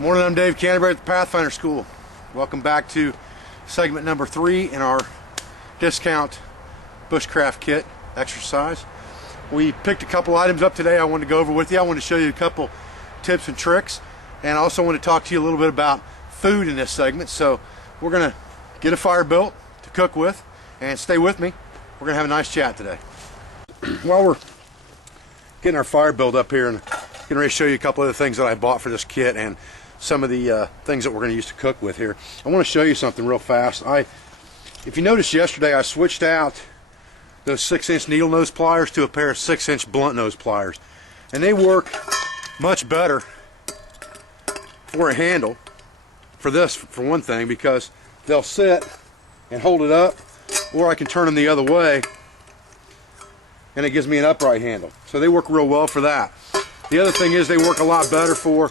Morning, I'm Dave Canterbury at the Pathfinder School. Welcome back to segment number 3 in our discount Bushcraft kit exercise. We picked a couple items up today I wanted to go over with you. I want to show you a couple tips and tricks, and I also want to talk to you a little bit about food in this segment. So we're going to get a fire built to cook with, and stay with me. We're going to have a nice chat today. While we're getting our fire built up here and getting ready to show you a couple of the things that I bought for this kit and some of the things that we're going to use to cook with here, I want to show you something real fast. If you noticed yesterday, I switched out those 6-inch needle nose pliers to a pair of 6-inch blunt nose pliers, and they work much better for a handle for this, for one thing, because they'll sit and hold it up, or I can turn them the other way and it gives me an upright handle. So they work real well for that. The other thing is they work a lot better for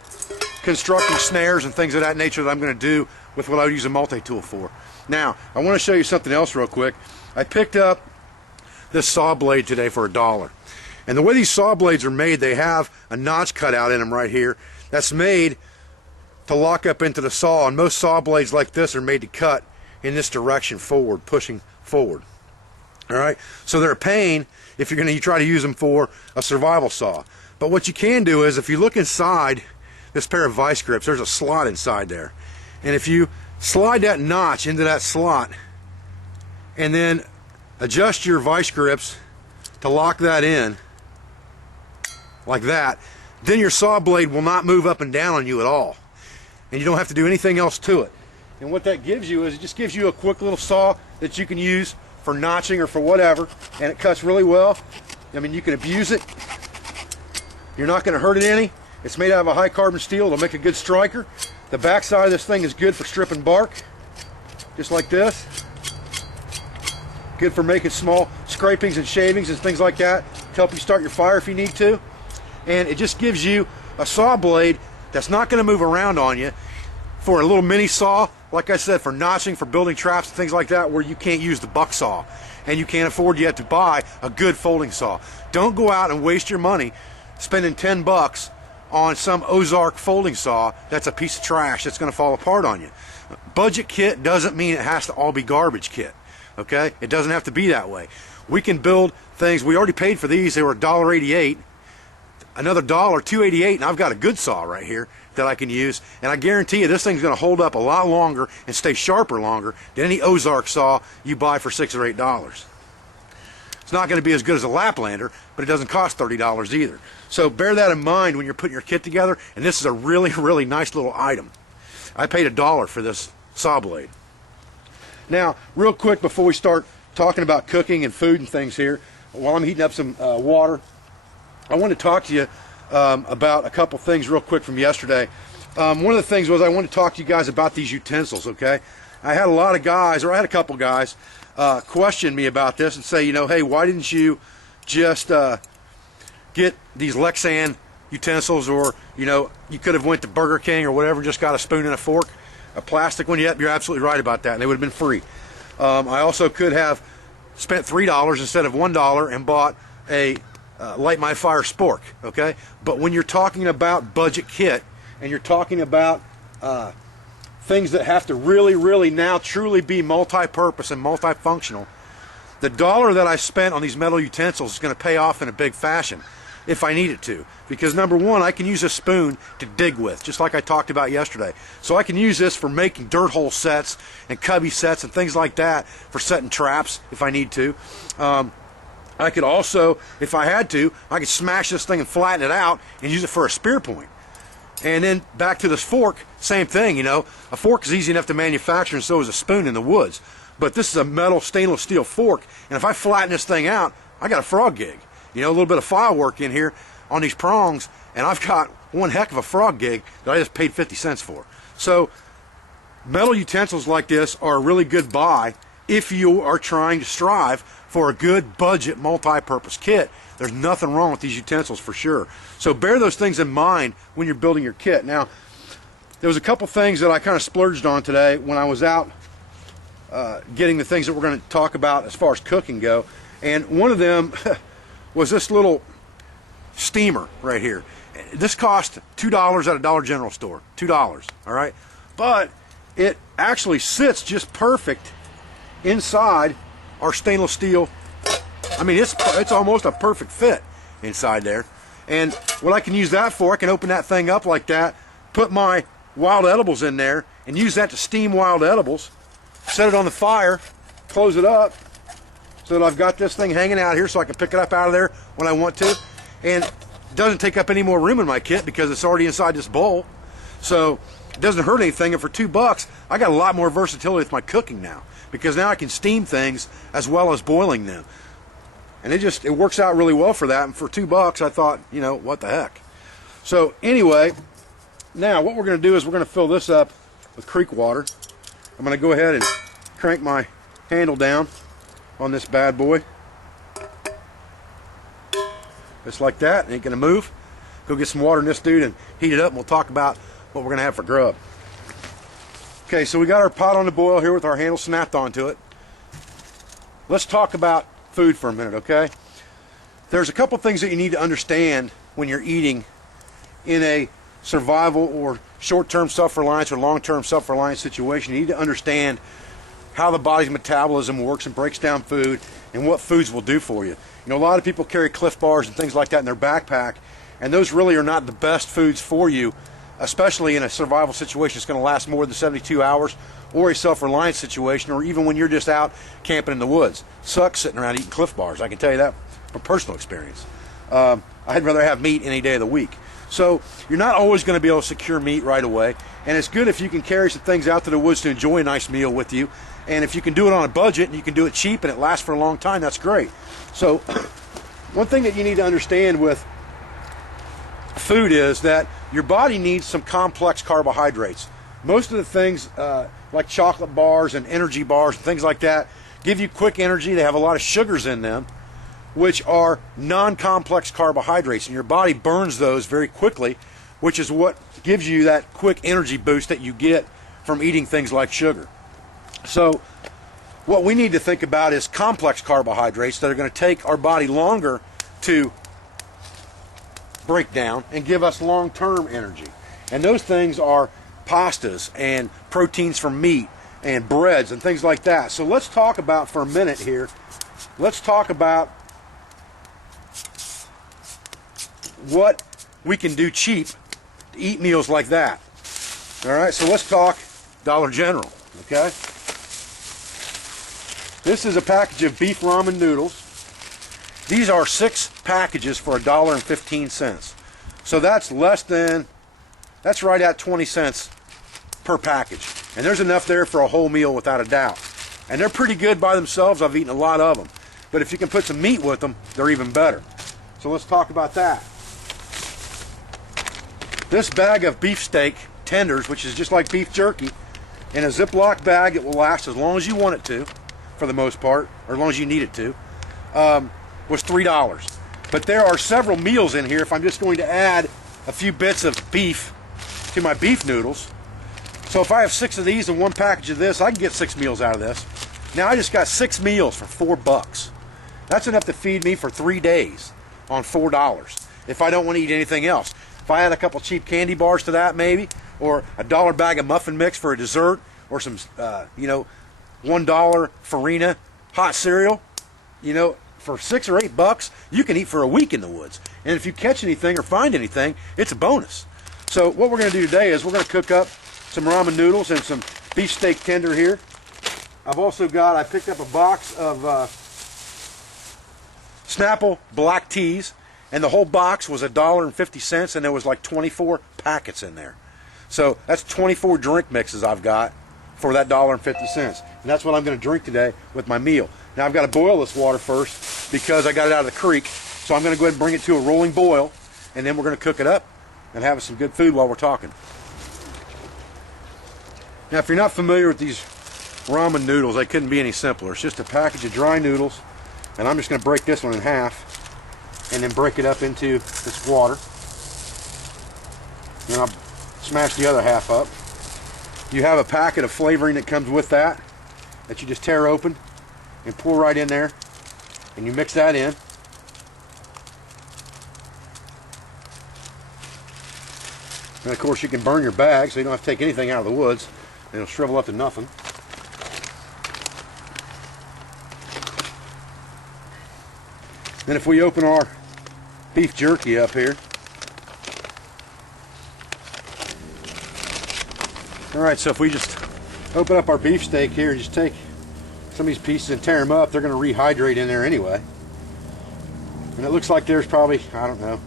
constructing snares and things of that nature that I'm going to do with what I would use a multi-tool for. Now, I want to show you something else real quick. I picked up this saw blade today for $1. And the way these saw blades are made, they have a notch cut out in them right here that's made to lock up into the saw. And most saw blades like this are made to cut in this direction forward, pushing forward. Alright, so they're a pain if you're going to try to use them for a survival saw. But what you can do is, if you look inside this pair of vice grips, there's a slot inside there. And if you slide that notch into that slot and then adjust your vice grips to lock that in like that, then your saw blade will not move up and down on you at all. And you don't have to do anything else to it. And what that gives you is, it just gives you a quick little saw that you can use for notching or for whatever, and it cuts really well. I mean, you can abuse it. You're not going to hurt it any. It's made out of a high carbon steel. It'll make a good striker. The back side of this thing is good for stripping bark, just like this. Good for making small scrapings and shavings and things like that to help you start your fire if you need to. And it just gives you a saw blade that's not going to move around on you for a little mini saw, like I said, for notching, for building traps and things like that, where you can't use the buck saw and you can't afford yet to buy a good folding saw. Don't go out and waste your money spending 10 bucks on some Ozark folding saw that's a piece of trash that's going to fall apart on you. Budget kit doesn't mean it has to all be garbage kit. Okay? It doesn't have to be that way. We can build things. We already paid for these. They were $1.88. Another $1, $2.88, and I've got a good saw right here that I can use, and I guarantee you this thing's going to hold up a lot longer and stay sharper longer than any Ozark saw you buy for $6 or $8. It's not going to be as good as a Laplander, but it doesn't cost $30 either. So bear that in mind when you're putting your kit together, and this is a really, really nice little item. I paid $1 for this saw blade. Now, real quick before we start talking about cooking and food and things here, while I'm heating up some water, I want to talk to you about a couple things real quick from yesterday. One of the things was, I want to talk to you guys about these utensils, okay? I had a lot of guys, or I had a couple guys, question me about this and say, you know, hey, why didn't you just get these Lexan utensils, or, you know, you could have went to Burger King or whatever, just got a spoon and a fork, a plastic one. Yep, you're absolutely right about that, and they would have been free. I also could have spent $3 instead of $1 and bought a light my fire spork, okay? But when you're talking about budget kit and you're talking about things that have to really, really now truly be multi-purpose and multifunctional, the $1 that I spent on these metal utensils is going to pay off in a big fashion if I need it to. Because number one, I can use a spoon to dig with, just like I talked about yesterday. So I can use this for making dirt hole sets and cubby sets and things like that, for setting traps if I need to. I could also, if I had to, I could smash this thing and flatten it out and use it for a spear point. And then back to this fork, same thing, you know. A fork is easy enough to manufacture, and so is a spoon in the woods. But this is a metal stainless steel fork, and if I flatten this thing out, I got a frog gig. You know, a little bit of file work in here on these prongs, and I've got one heck of a frog gig that I just paid 50 cents for. So metal utensils like this are a really good buy if you are trying to strive for a good budget multi-purpose kit. There's nothing wrong with these utensils for sure. So bear those things in mind when you're building your kit. Now, there was a couple things that I kind of splurged on today when I was out getting the things that we're going to talk about as far as cooking go. And one of them was this little steamer right here. this cost $2 at a Dollar General store. $2, all right? But it actually sits just perfect inside our stainless steel. I mean, it's almost a perfect fit inside there. And what I can use that for, I can open that thing up like that, put my wild edibles in there, and use that to steam wild edibles, set it on the fire, close it up, so that I've got this thing hanging out here so I can pick it up out of there when I want to. And it doesn't take up any more room in my kit because it's already inside this bowl. So it doesn't hurt anything, and for $2, I got a lot more versatility with my cooking now, because now I can steam things as well as boiling them. And it works out really well for that, and for $2 I thought, you know, what the heck. So anyway, now what we're going to do is we're going to fill this up with creek water. I'm going to go ahead and crank my handle down on this bad boy. Just like that. It ain't going to move. Go get some water in this dude and heat it up, and we'll talk about what we're going to have for grub. Okay, so we got our pot on the boil here with our handle snapped onto it. Let's talk about food for a minute, okay? There's a couple things that you need to understand when you're eating in a survival or short-term self-reliance or long-term self-reliance situation. You need to understand how the body's metabolism works and breaks down food, and what foods will do for you. You know, a lot of people carry Cliff Bars and things like that in their backpack, and those really are not the best foods for you, especially in a survival situation that's going to last more than 72 hours, or a self-reliance situation, or even when you're just out camping in the woods. Sucks sitting around eating Cliff Bars, I can tell you that from personal experience. I'd rather have meat any day of the week. So you're not always going to be able to secure meat right away, and it's good if you can carry some things out to the woods to enjoy a nice meal with you. And if you can do it on a budget and you can do it cheap and it lasts for a long time, that's great. So one thing that you need to understand with food is that your body needs some complex carbohydrates. Most of the things like chocolate bars and energy bars and things like that give you quick energy. They have a lot of sugars in them, which are non-complex carbohydrates, and your body burns those very quickly, which is what gives you that quick energy boost that you get from eating things like sugar. So what we need to think about is complex carbohydrates that are going to take our body longer to break down and give us long-term energy. And those things are pastas and proteins from meat and breads and things like that. So let's talk about, for a minute here, let's talk about what we can do cheap to eat meals like that. All right, so let's talk Dollar General, okay? This is a package of beef ramen noodles. These are 6 packages for $1.15. So that's that's right at 20 cents per package. And there's enough there for a whole meal without a doubt. And they're pretty good by themselves. I've eaten a lot of them. But if you can put some meat with them, they're even better. So let's talk about that. This bag of beefsteak tenders, which is just like beef jerky, in a Ziploc bag, it will last as long as you want it to, for the most part, or as long as you need it to, was $3. But there are several meals in here if I'm just going to add a few bits of beef to my beef noodles. So if I have 6 of these and 1 package of this, I can get 6 meals out of this. Now I just got 6 meals for $4. That's enough to feed me for 3 days on $4 if I don't want to eat anything else. If I add a couple cheap candy bars to that maybe, or a $1 bag of muffin mix for a dessert, or some, $1 Farina hot cereal, for $6 or $8, you can eat for a week in the woods. And if you catch anything or find anything, it's a bonus. So what we're going to do today is we're going to cook up some ramen noodles and some beefsteak tender here. I picked up a box of Snapple black teas, and the whole box was $1.50, and there was like 24 packets in there. So that's 24 drink mixes I've got for that $1.50. And that's what I'm going to drink today with my meal. Now I've got to boil this water first because I got it out of the creek. So I'm going to go ahead and bring it to a rolling boil, and then we're going to cook it up and have some good food while we're talking. Now if you're not familiar with these ramen noodles, they couldn't be any simpler. It's just a package of dry noodles, and I'm just going to break this one in half and then break it up into this water. And then I'll smash the other half up. You have a packet of flavoring that comes with that you just tear open and pour right in there, and you mix that in. And of course you can burn your bag so you don't have to take anything out of the woods and it'll shrivel up to nothing. Then if we open our beef jerky up here. Alright, so if we just open up our beef steak here and just take some of these pieces and tear them up, they're going to rehydrate in there anyway. And it looks like there's probably, I don't know,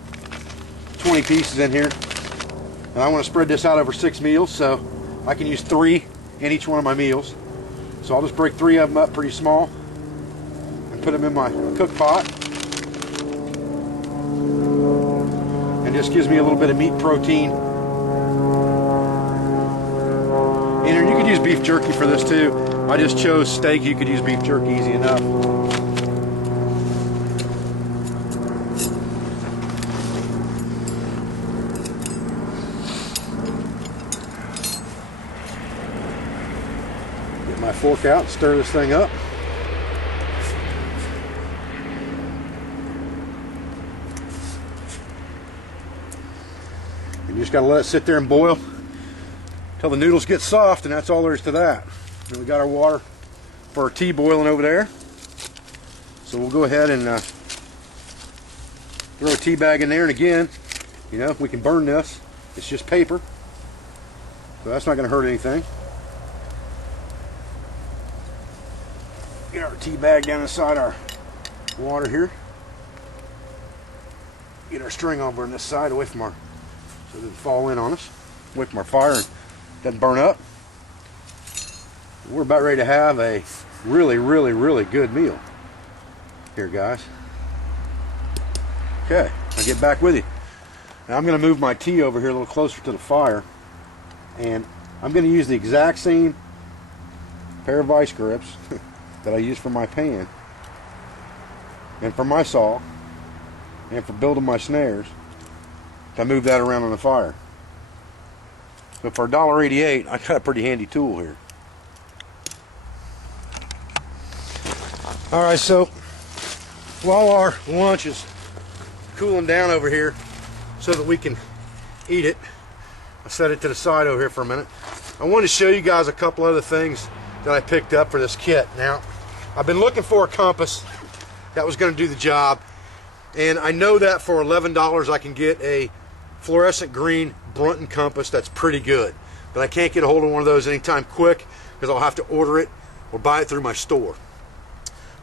20 pieces in here. And I want to spread this out over 6 meals, so I can use 3 in each one of my meals. So I'll just break 3 of them up pretty small and put them in my cook pot. And just gives me a little bit of meat protein. And you could use beef jerky for this too. I just chose steak. You could use beef jerky, easy enough. Get my fork out, stir this thing up. You just gotta let it sit there and boil until the noodles get soft, and that's all there is to that. And we got our water for our tea boiling over there. So we'll go ahead and throw a tea bag in there, and again, you know, we can burn this. It's just paper, so that's not going to hurt anything. Get our tea bag down inside our water here. Get our string over on this side away from our, so it doesn't fall in on us, away from our fire and doesn't burn up. We're about ready to have a really, really, really good meal here, guys. Okay, I'll get back with you. Now I'm going to move my tea over here a little closer to the fire, and I'm going to use the exact same pair of vice grips that I use for my pan and for my saw and for building my snares to move that around on the fire. So for $1.88, I got a pretty handy tool here. Alright, so while our lunch is cooling down over here so that we can eat it, I set it to the side over here for a minute. I wanted to show you guys a couple other things that I picked up for this kit. Now, I've been looking for a compass that was going to do the job, and I know that for $11 I can get a fluorescent green Brunton compass that's pretty good, but I can't get a hold of one of those anytime quick because I'll have to order it or buy it through my store.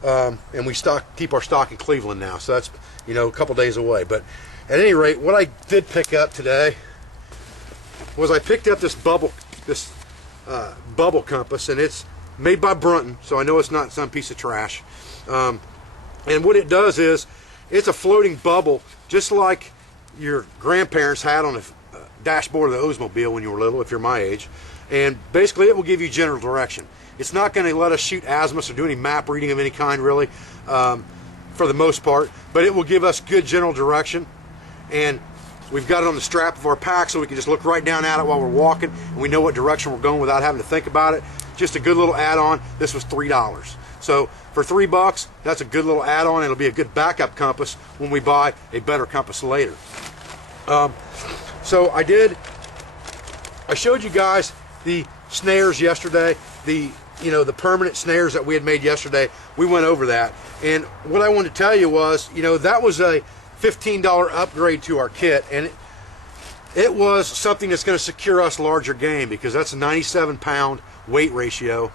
And we keep our stock in Cleveland now, so that's, you know, a couple days away. But at any rate, what I did pick up today was I picked up this bubble compass, and it's made by Brunton, so I know it's not some piece of trash. And what it does is it's a floating bubble, just like your grandparents had on a dashboard of the Oldsmobile when you were little, if you're my age. And basically it will give you general direction. It's not going to let us shoot azimuths or do any map reading of any kind, really, for the most part, but it will give us good general direction. And we've got it on the strap of our pack, so we can just look right down at it while we're walking, and we know what direction we're going without having to think about it. Just a good little add-on. This was $3. So for $3, that's a good little add-on. It'll be a good backup compass when we buy a better compass later. So I showed you guys the snares yesterday, the permanent snares that we had made yesterday. We went over that, and what I wanted to tell you was, that was a $15 upgrade to our kit, and it was something that's going to secure us larger game, because that's a 97-pound weight ratio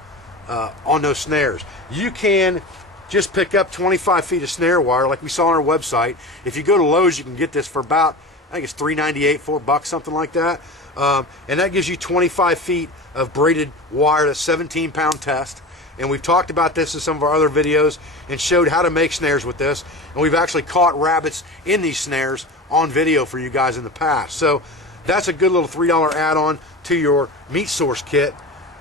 on those snares. You can just pick up 25 feet of snare wire like we saw on our website. If you go to Lowe's, you can get this for about, I think it's $3.98, $4, something like that. And that gives you 25 feet of braided wire, that's 17-pound test. And we've talked about this in some of our other videos and showed how to make snares with this. And we've actually caught rabbits in these snares on video for you guys in the past. So that's a good little $3 add-on to your meat source kit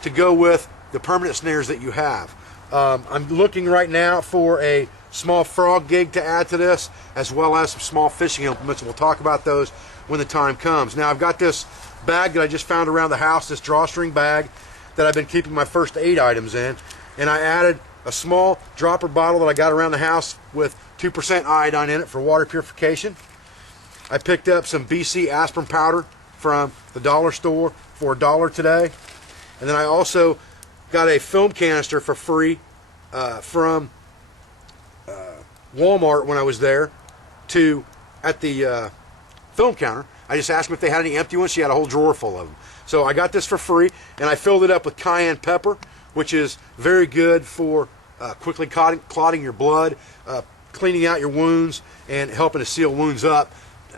to go with the permanent snares that you have. I'm looking right now for a small frog gig to add to this, as well as some small fishing implements. We'll talk about those when the time comes. Now, I've got this bag that I just found around the house, this drawstring bag that I've been keeping my first 8 items in, and I added a small dropper bottle that I got around the house with 2% iodine in it for water purification. I picked up some BC aspirin powder from the dollar store for $1 today. And then I also got a film canister for free from Walmart when I was there at the film counter. I just asked them if they had any empty ones. She had a whole drawer full of them. So I got this for free, and I filled it up with cayenne pepper, which is very good for quickly clotting your blood, cleaning out your wounds, and helping to seal wounds up.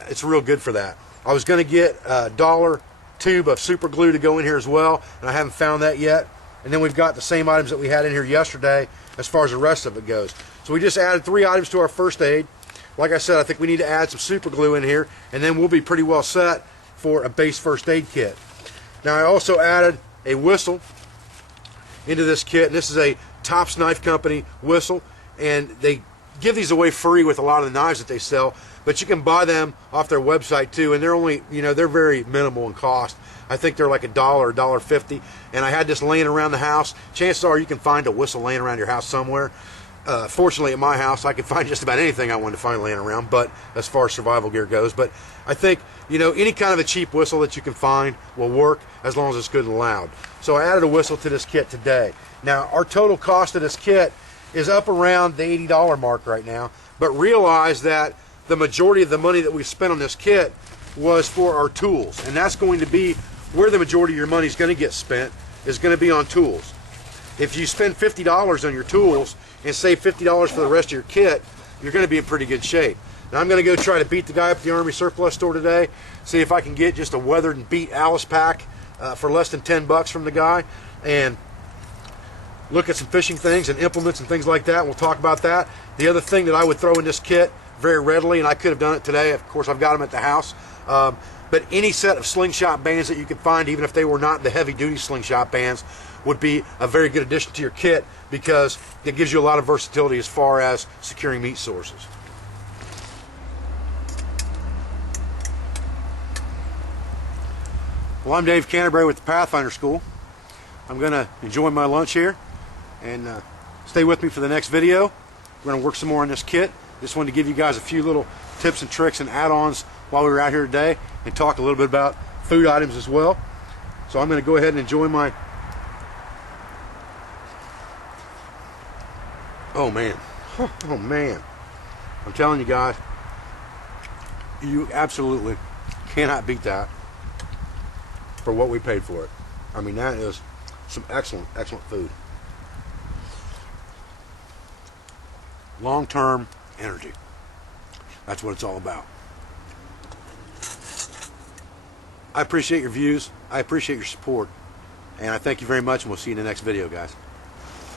It's real good for that. I was going to get a $1 tube of super glue to go in here as well, and I haven't found that yet. And then we've got the same items that we had in here yesterday as far as the rest of it goes. So we just added 3 items to our first aid. Like I said, I think we need to add some super glue in here, and then we'll be pretty well set for a base first aid kit. Now I also added a whistle into this kit, and this is a Tops Knife Company whistle, and they give these away free with a lot of the knives that they sell, but you can buy them off their website too, and they're only, they're very minimal in cost. I think they're like $1 or $1.50, and I had this laying around the house. Chances are you can find a whistle laying around your house somewhere. Fortunately, at my house, I could find just about anything I wanted to find laying around, but as far as survival gear goes. But I think, any kind of a cheap whistle that you can find will work as long as it's good and loud. So I added a whistle to this kit today. Now, our total cost of this kit is up around the $80 mark right now, but realize that the majority of the money that we spent on this kit was for our tools, and that's going to be where the majority of your money is going to get spent, is going to be on tools. If you spend $50 on your tools and save $50 for the rest of your kit, you're going to be in pretty good shape. Now I'm going to go try to beat the guy up at the Army Surplus store today, see if I can get just a weathered and beat Alice pack for less than $10 from the guy, and look at some fishing things and implements and things like that. We'll talk about that. The other thing that I would throw in this kit very readily, and I could have done it today, of course I've got them at the house, but any set of slingshot bands that you can find, even if they were not the heavy duty slingshot bands, would be a very good addition to your kit, because it gives you a lot of versatility as far as securing meat sources. Well, I'm Dave Canterbury with the Pathfinder School. I'm going to enjoy my lunch here, and stay with me for the next video. We're going to work some more on this kit. Just wanted to give you guys a few little tips and tricks and add-ons while we were out here today, and talk a little bit about food items as well. So I'm going to go ahead and enjoy my... Oh man, oh man, I'm telling you guys, you absolutely cannot beat that for what we paid for it. I mean, that is some excellent, excellent food. Long-term energy. That's what it's all about. I appreciate your views. I appreciate your support. And I thank you very much, and we'll see you in the next video, guys.